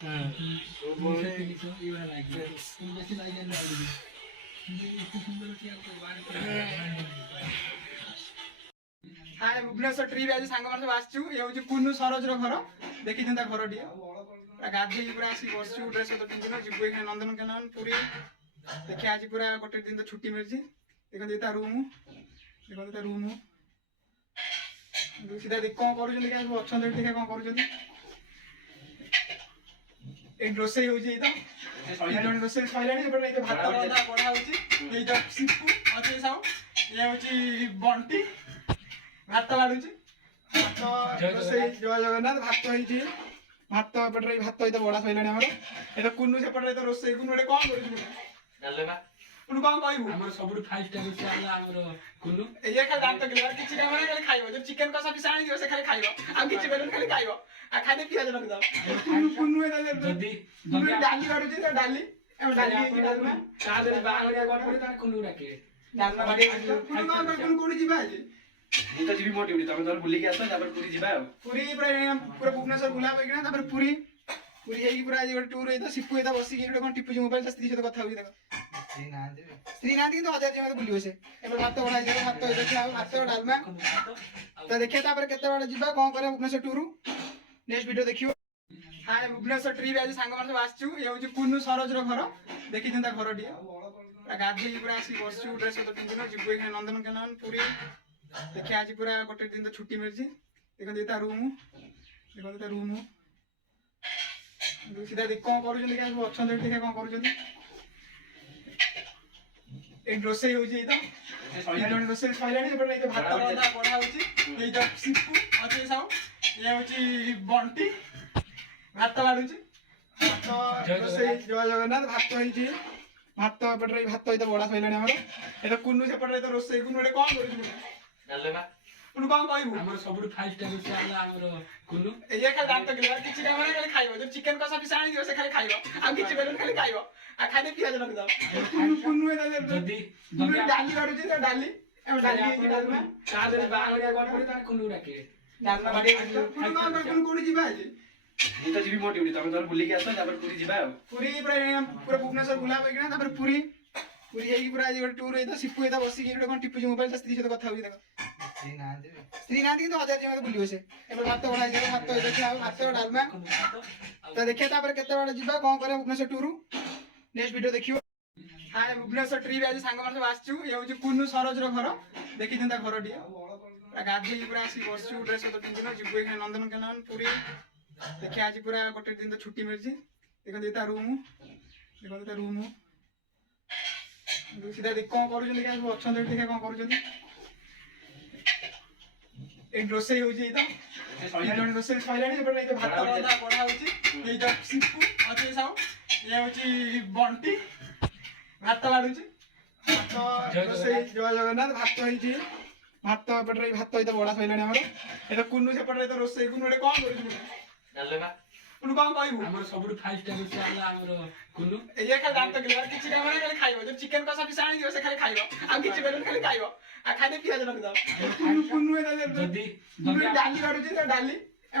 हाय Bhubaneswar trip आज सांग मान सब आसचु ये होची कुन्नू सरोज रो घर देखि दिनता घर टिए पूरा गाधे पूरा आसी बसचु ड्रेस तो पिंदिनो जिबु एखने नंदनकानन पुरी देखि आज पूरा गोटे दिन तो छुट्टी मिलची देखन ता रूम सीधा देख कोन करू जंदी काय ऑप्शन देख कोन करू जंदी एक रोसे होची तो जण रोसे खाइलानी पर नहीं तो भात रंधा बढा होची ए जो सिपु अथे साउ ये होची बंटी भात बाड़ुची भात रोसे जय जगन्नाथ भात होईची भात पटरे भात तो बड़ा सइलानी हमर ए तो कुन्नू से पटरे तो रोसे कुन्नू रे कोन करू डालेबा कुन्नू कोन कहबू हमर सबुठ 5 स्टार से आला हमर कुन्नू ए ये खाली दांत क्लियर किछि का माने खाली खाइबो जब चिकन कसा पिसा आनी दियो से खाली खाइबो आ किछि बेलन खाली खाइबो आ खाने पियाज लग दाओ कुन्नू ए जदी डाली बाड़ुची तो डाली ए डाली की डालमा कादे बागरिया कोन पड़ी ताने कुन्नू राखे डालमा बाड़ी कुन्नू कोडी जिबा आजी ये तो जीबी मोटी तमे तोर बुली के आछो तापर पुरी जिबा पुरी पूरा भुवनेश्वर बुला बगिना तापर पुरी हेगी पूरा आज टूर एता सिपु एता बसी के कोन टिपु मोबाइल ता स्त्री से कथा होई देखो स्त्री ना दी तो हजार जे मते बुलियो से एबे भात बढाई दे भात एता खा भात डालमा तो देखिए तापर केते बडा जिबा कोन करे भुवनेश्वर टूर नेक्स्ट वीडियो देखियो हाय भुवनेश्वर ट्रिप आज सांग मान सब आसचु ये होची कुन्नू सरोज रो घर देखि दिनता घर टिए पूरा गाधे पूरा आसी बसचु ड्रेस तो पिंदिनो जिबु एखने नंदनकानन पुरी देखिए आज पूरा गोटे दिन तो छुट्टी मिलची देखन ता रूम सीधा देख कोन करू जंदी काय ऑप्शन देख कोन करू जंदी एक रोसे होची तो जण रोसे खाइलानी पर नहीं तो भात रंधा बढा होची ए जो सिपु अथे साउ ये होची बंटी भात बाड़ुची भात रोसे जय जगन्नाथ भात होईची भात पटरे भात तो बड़ा सइलानी हमर ए तो कुन्नू से पटरे तो रोसे कुन्नू रे कोन करू डालेबा कुन्नू कोन कहबू हमर सबुठ 5 स्टार से आला हमर कुन्नू ए ये खाली दांत क्लियर किछि का माने खाली खाइबो जब चिकन कसा पिसा आनी दियो से खाली खाइबो आ किछि बेलन खाली खाइबो आ खाने पियाज लग दाओ कुन्नू ए जदी डाली बाड़ुची तो डाली ए डाली की डालमा कादे बागरिया कोन पड़ी ताने कुन्नू राखे डालमा बाड़ी कुन्नू कोडी जिबा आजी ये तो जीबी मोटी तमे तोर बुली के आछो तापर पुरी जिबा पुरी पूरा भुवनेश्वर बुला बगिना तापर पुरी हेगी पूरा आज टूर एता सिपु एता बसी के कोन टिपु मोबाइल ता स्त्री से कथा होई देखो स्त्री ना दी तो हजार जे मते बुलियो से एबे भात बढाई दे भात एता खा भात डालमा तो देखिए तापर केते बडा जिबा कोन करे भुवनेश्वर टूर नेक्स्ट वीडियो देखियो हाय भुवनेश्वर ट्रिप आज सांग मान सब आसचु ये होची कुन्नू सरोज रो घर देखि दिनता घर टिए पूरा गाधे पूरा आसी बसचु ड्रेस तो पिंदिनो जिबु एखने नंदनकानन पुरी देखिए आज पूरा गोटे दिन तो छुट्टी मिलची देखन ता रूम सीधा देख कोन करू जंदी काय ऑप्शन देख कोन करू जंदी एक रोसे होची तो जण रोसे खाइलानी पर नहीं तो भात रंधा बढा होची ए जो सिपु अथे साउ ये होची बंटी भात बाड़ुची भात रोसे जय जगन्नाथ भात होईची भात पटरे भात तो बड़ा सइलानी हमर ए तो कुन्नू से पटरे तो रोसे कुन्नू रे कोन करू डालेबा कुन्नू कोन कहबू हमर सबुठ 5 स्टार से आला हमर कुन्नू ए ये खाली दांत क्लियर किछि का माने खाली खाइबो जब चिकन कसा पिसा आनी दियो से खाली खाइबो आ किछि बेलन खाली खाइबो आ खाने पियाज लग दाओ कुन्नू ए जदी डाली बाड़ुची तो डाली ए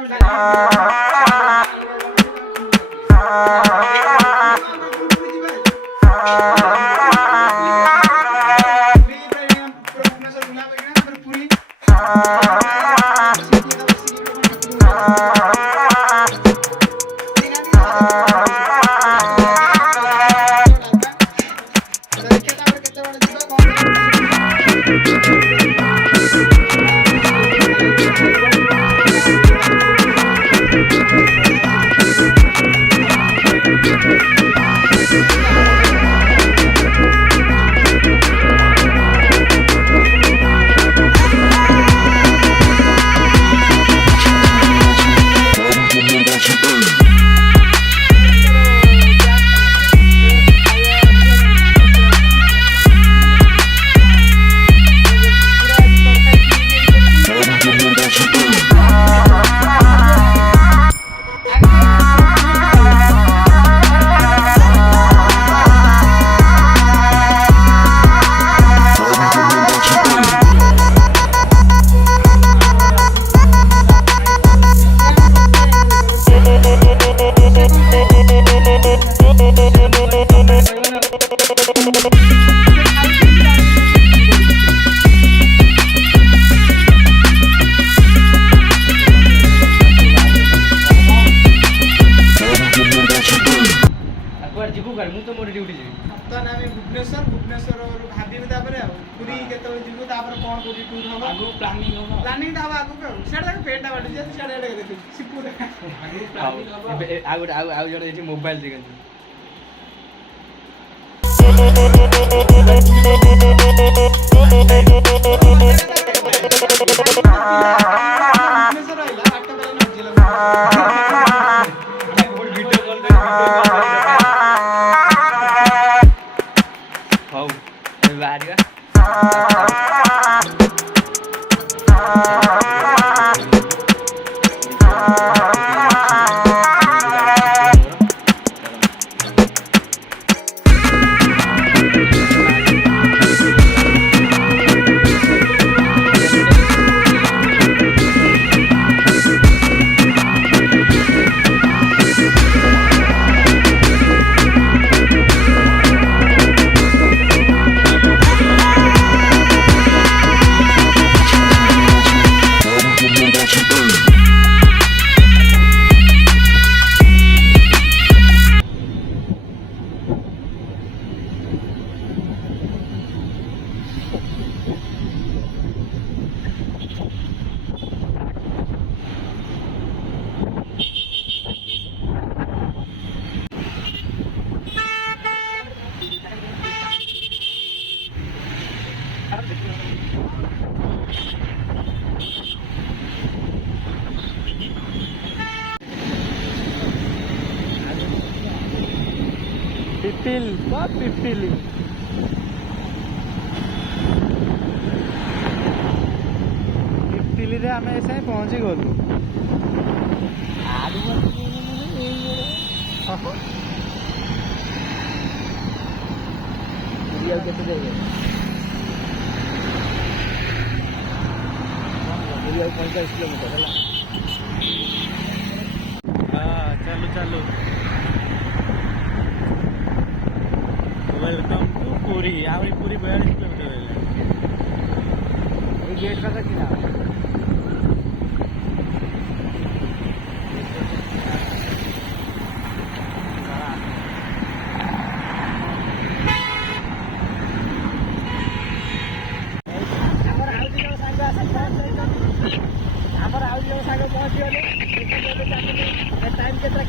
भुवनेश्वर भुवनेश्वर भाभी तापर पुरी केतल जीवु तापर कोन कोठी टूर हबो आगु प्लानिंग था आगु को सेडा पेटा बाटे जे सेडा देख सिपु देखा आगु प्लानिंग हबो आगु जडे एठी मोबाइल देखन पिपिल बहुत पिपिल पिपिल रे हमें ऐसे ही पहुंची गलु केते जाइए 50 किलोमीटर है हाँ चलो चलो वेलकम टू पुरी आउरी पुरी 42 किलोमीटर है ये गेट का किनारा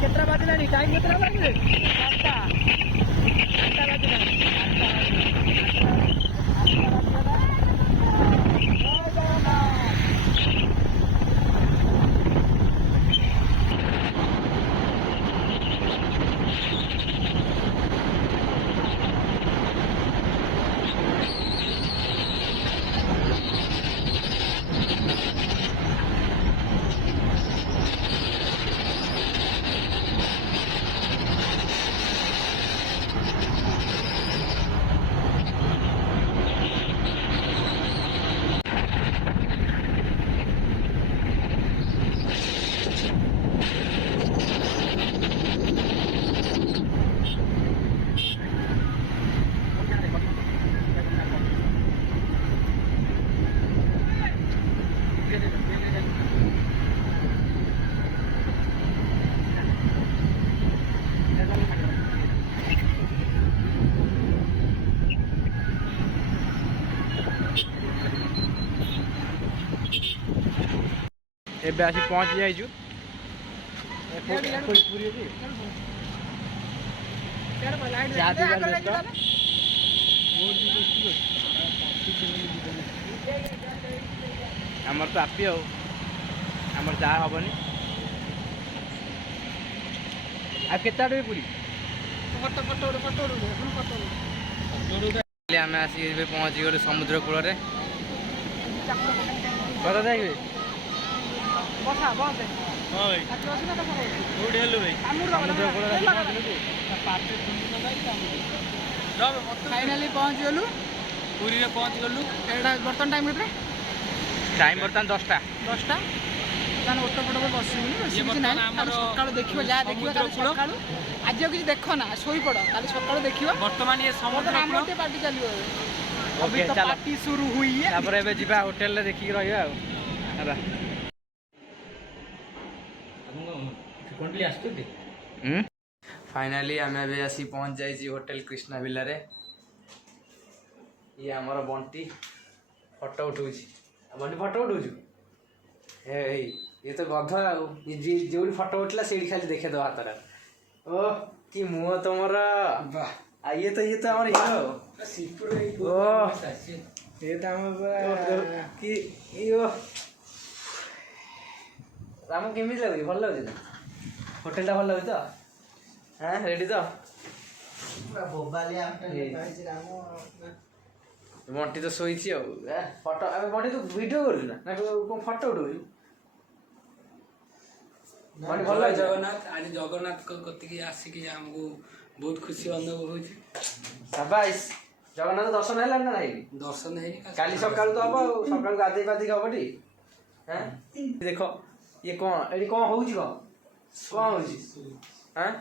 केतरा बाजलानी टाइम केतरा बाजले 8टा एबे आसी पहुंच जाइजु आमर तो आपी आमर जा हेनी आ केटा पूरी आम आसी पहुँची गलु समुद्र कूल कत जाइए फाइनाली पहुँच गलु पुरी में पहुँच गलु बर्तमान टाइम के टाइम बर्तमान 10टा ऑटो फोटो बस सका देख जहाँ देखिए सका आज किसी देख ना शोई पड़ कल सका देख बर्तमान ये समुद्र पार्टी चलो अभी तो पार्टी शुरू हुई है जी होटेल देखिए रहा फाइनाली आम आसी पहुँच जाइए होटेल कृष्णा विला रे ये आमर बंटी फटो उठाऊँ बंटी फटो उठाऊ ये तो गध जो फटो उठला से खाली देखे दो हाथ ओ कि मुह तुम ये तो आम हिरो ये तो कि राम केमी लगे भल लगे ना होटेल भल लगे तो हाँ रेडी तो बंटी तो शोई फटो बंटी तो वीडियो करू ना फटो उठाऊ जगन्नाथ आज जगन्नाथ कतिक आसिक आमको बहुत खुशी अनुभव हो शाबाश जगन्नाथ दर्शन है ना नहीं दर्शन है काली सकाल तो हम सकाल गाधे पाधे हम टी हाँ देख ये कौन ये कौन हो कौन हाँ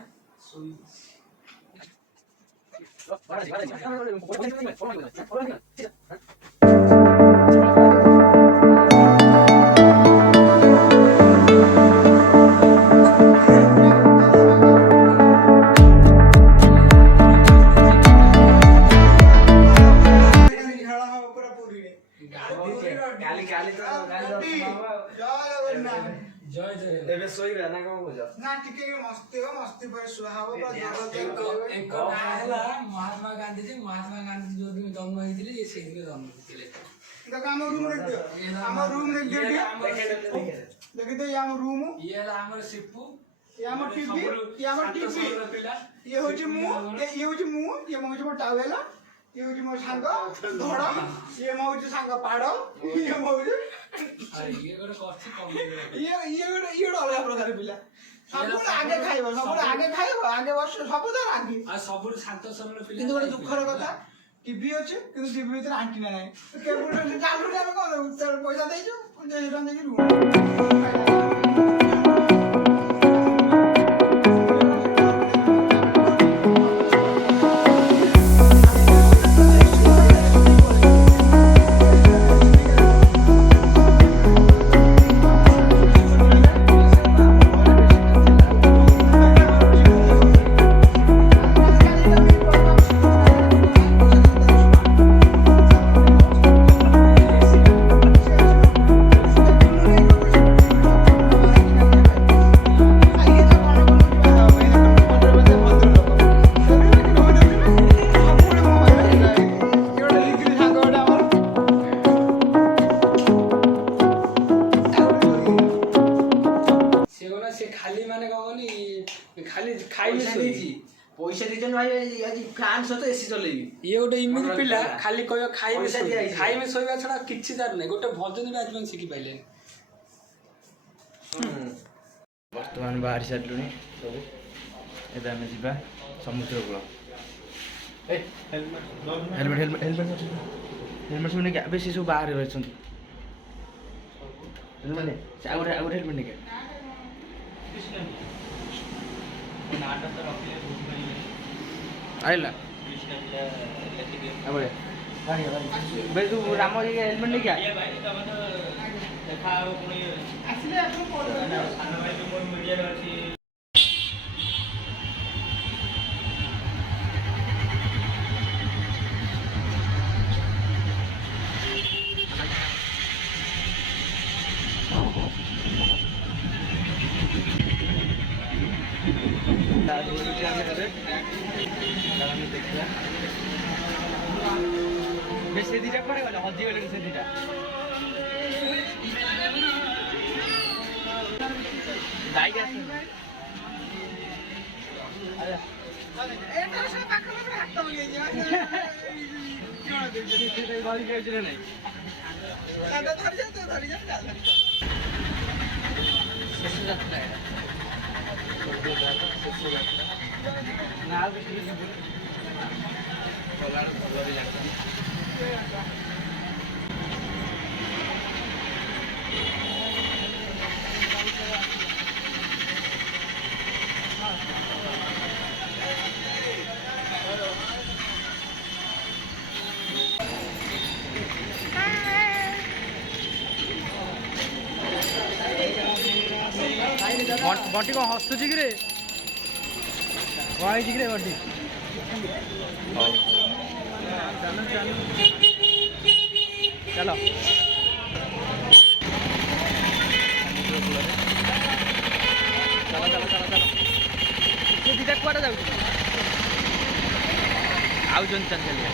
ଶୋଇବେ ନା କଣ କହୁଛ ନା ଟିକେ ମସ୍ତି ହବ ମସ୍ତି ପରେ ଶୁଆ ହବ ମହାତ୍ମା ଗାନ୍ଧୀ ଯୋଉ ଦିନ ଜନ୍ମ ହେଇଥିଲେ ସେଇଦିନ ଜନ୍ମ ହେଇଥିଲେ ଆମ ରୁମ ଦେଖିଦିଅ ଦେଖିଦିଅ ଆମ ରୁମ ଇଏ ହେଲା ଆମର ସିପୁ ଇଏ ଆମ ଟିଭି ଇଏ ହଉଛି ମୁଁ ଇଏ ହଉଛି ମୋ ଟାୱେଲ ଇଏ ହଉଛି ମୋ ସାଙ୍ଗ ଧଡ଼ ଇଏ ମୋ ହଉଛି ସାଙ୍ଗ ପାଡ଼ ଇଏ ମୋ ହଉଛି ଇଏ ଗୋଟେ କରଛି ଇଏ ଗୋଟେ ଅଲଗା ପ୍ରକାର ପିଲା ସବୁବେଳେ ଆଗେ ଖାଇବ ଆଗେ ବସ ସବୁ ତ ଆଗେ ଆଉ ସବୁଠୁ ଶାନ୍ତ ସରଳ ପିଲା କିନ୍ତୁ ଗୋଟେ ଦୁଃଖର କଥା ଟିଭି ଅଛି କିନ୍ତୁ ଟିଭି ଭିତରେ ଆଣ୍ଟିନା ନାହିଁ କେବଳ ଚାଲୁନି ଆମେ କଣ ପଇସା ଦେଇଛୁ ଦେଇକି ରୁହ पैसा दीजन भाई आज फैन सहित एसी चलेबी ये गोटे इमेज पिला खाली कह खाइबे शोइबा छड़ा किछि तार नै गोटे भजन भी आज शिखि पाइले वर्तमान बाहर सारलुनी सब एबे हम जिबा समुद्र कूल हेलमेट सुने क्या बेसी सब बाहर रहछन हेलमेट आउट हेलमेट ने नाटा तो रखले आइला अब बे तू राम जी के हेलमेट लेके आ ये भाई तब तो देखा कोनी आसले आपन पड़ो सानो भाई तो मोर मीडिया रे अछि से दीटा पड़े गला हजी गले से दीटा दाई गया अरे एटा से पाखले हाथ तो ले जा क्यों दे से गाड़ी के चले नहीं दादा धर जा से जाता है ना कुछ नहीं बोला बोला भी लगता बंटी कौन हस्तुची कि रे कौन बंटी चलो चलो चलो चलो चलो ये दीटा कुआडे जाऊ आउ जन चल चलिए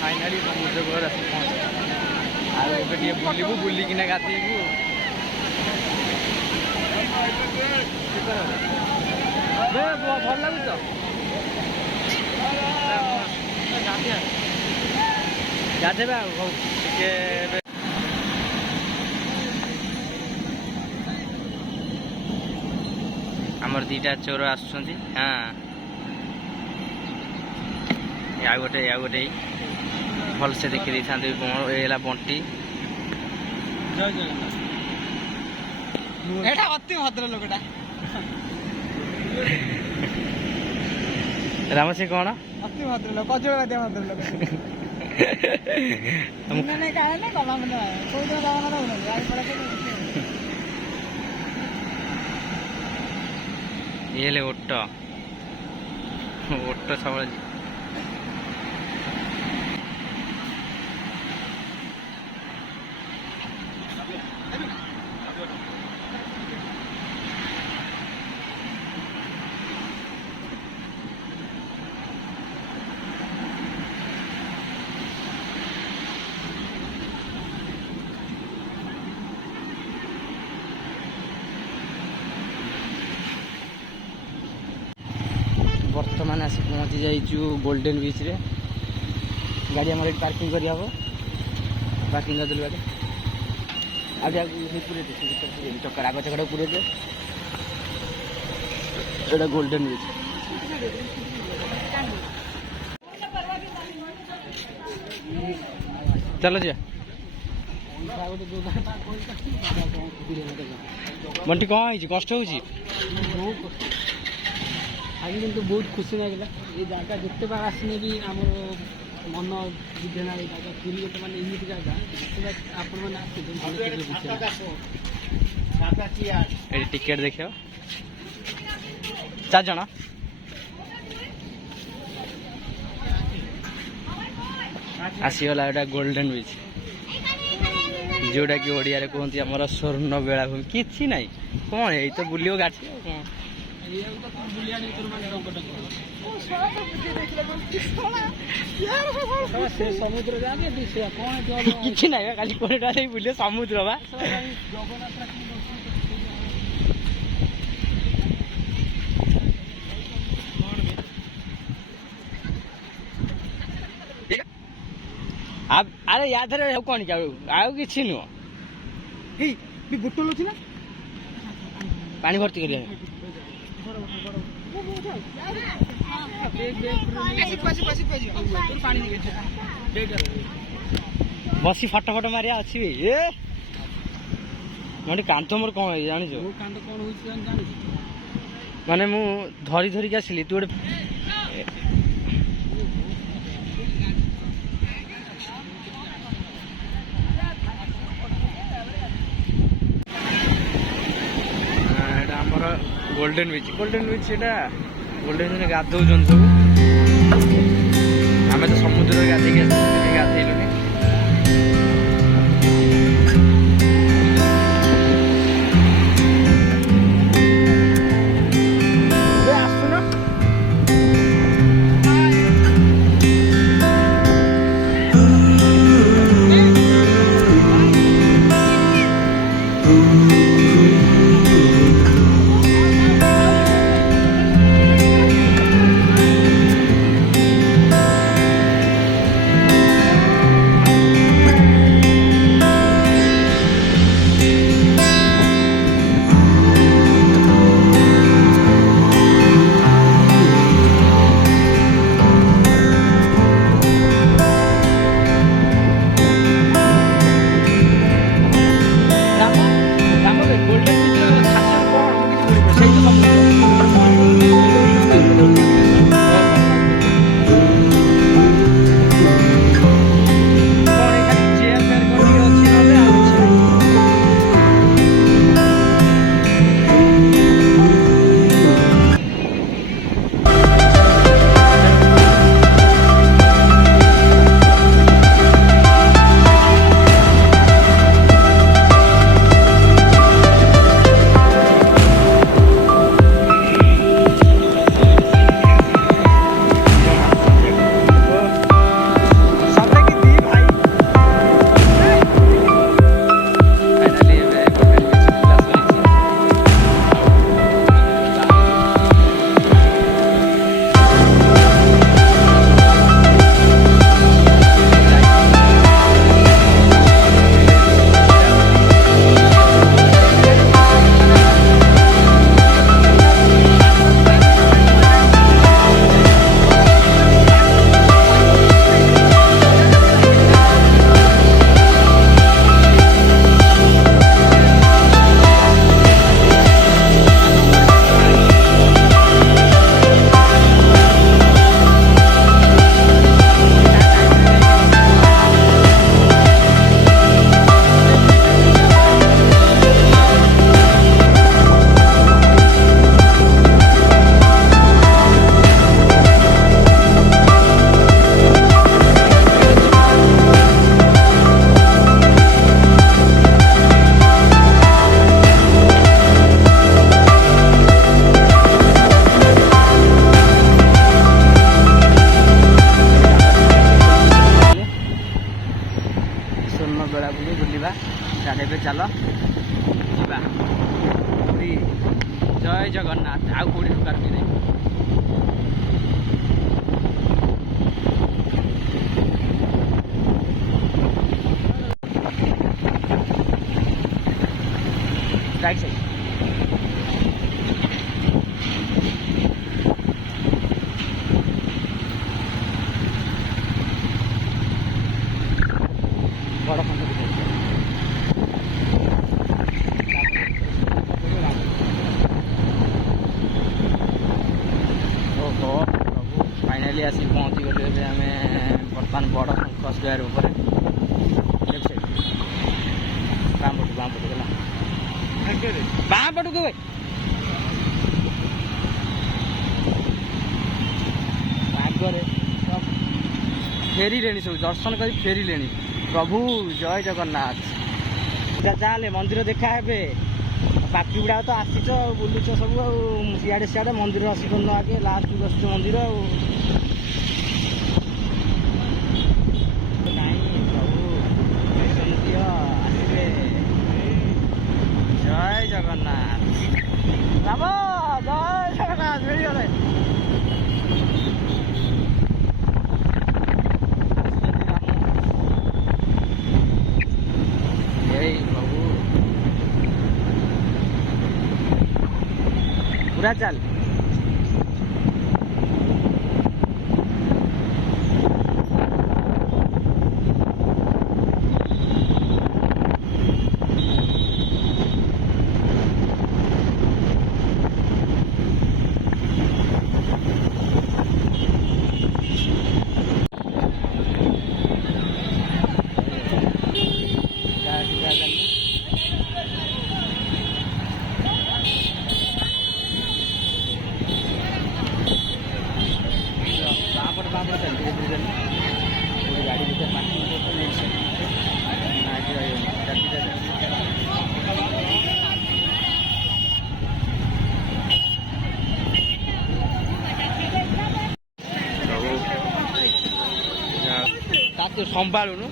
फाइनली समुद्र कूल आस पहुँच बुलू बुलिकिना गाधेबू भल लगुच गाधेबा हौ टे आमर दीटा चोर आसुଛନ୍ତି हाँ या गोटे भल से देखी दे था ये बंटी एटा अति भद्र लोकटा राम सिंह कौन अति भद्र लोक कजळ गादिया भद्र लोक मैंने कहा ना कला में कोई तो गाना ना होना यार पड़ा के ये ले ओट्टो सब बर्तमान आसी पहुँची जाइचु गोल्डन बीच रे गाड़ी आम पार्किंग कर पार्किंग कर बाटे आगे पूरे चक्कर आग चक्कर पूरे दे एटा गोल्डन बीच चलो जी बंटी कौन है कष्ट हो आगे किंतु बहुत खुशी लगे ये जगह जिते बार आसने भी आम मन बुझेना ये जगह पुरी गोटे मैंने एमती जगह आपण मैंने टिकेट देख 4 जन आसीगला एटा गोल्डन बीच जोटा कि ओडिया रे कहते आमर स्वर्ण बेलाभूमि किसी ना कौन है तो बुलियो गाठी समुद्र किसी ना खाली कोटा बुले समुद्र बा अब अरे याद है कौन क्या आउ कि नुह बोतल अच्छी ना पानी भर्ती कर बसी फटो फटो मारिया अच्छी ये कांत मोर कौन है जान माने मु धरी धरिक आसली तू गोटे गोल्डन बीच एटा गोल्डन बीच गाधौ सब आम तो समुद्र गाधे गाधेलुनि जय जगन्नाथ आउ कोड़ी रुकार भी नहीं राइट साइड बड़ खंड ओहो प्रभु फाइनाली आसी पहुँची गलु ए आम बर्तमान बड़ शंख स्क्वायर उपर लेफ्ट साइड बाम पटू गला बाम पटू के आगे फेरिले सब दर्शन कर फेरिले प्रभु जय जगन्नाथ जाले मंदिर देखा हे बाकी गुड़ा तो आसीच बुलुच सब सियाड़े सियाड़े मंदिर आसी पार आगे लास्ट बस मंदिर जय जगन्नाथ राम जय जगन्नाथ मिलगले प्रभु पूरा चल गाड़ी भीतर ताते संभालुनु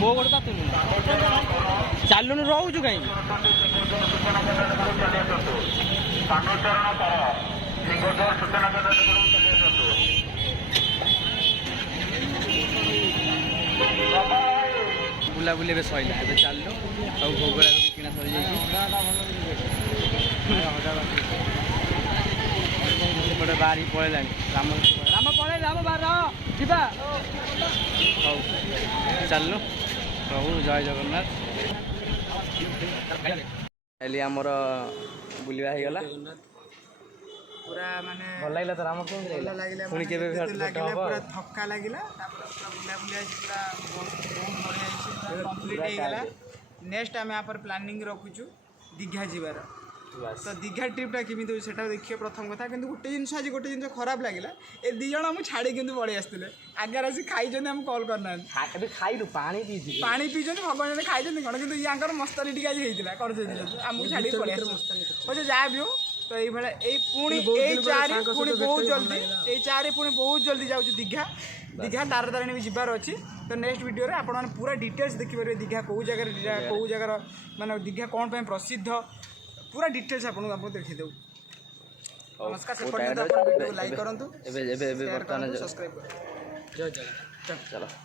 मो गोटे तातुनु चालुनु रोचु कहीं बुलाबुली ए सैला ए चलु सब भोगरा किଣା सरी जापटे बाहरी पलैला राम राम पड़े राम बाहर जा चलु प्रभु जय जगन्नाथ आमर बुलवा हो गला पूरा माने भल लागला तो राम केमती लागला पुणी केबे पूरा थक्का लागिला तापर पूरा बुला बुला पूरा बहुत बढ़िया कंप्लीट हो गला नेक्स्ट आम यहाँ पर प्लानिंग रखुचु दीघा जीवार तो दीघा ट्रिपटा केमी सेटा देखिए प्रथम कथा कि गोटे जिन आज गोटे जिन खराब लगे ए दी जन आम छाड़ी कि पड़े आसते आगे आसी खाई आम कल करना खाइलु पानी पीछे भगवान खाई कौन कि यहाँ मस्तानी टी आज होता कर आमको छाड़ी पड़े आस जहाँ भी हो तो ये पुणी चारि पुणी बहुत जल्दी ये चारि पुणी बहुत जल्दी जाऊँ दीघा दीघा तारतारिणी भी जीवार अच्छी तो नेक्स्ट वीडियो रे आपण पूरा डिटेल्स देखिए दीघा कौ जगार माने दीघा कौन पे प्रसिद्ध पूरा डिटेल्स आपको देखीदेव नमस्कार से वीडियो लाइक करूँ सब्सक्राइब करूँ चलो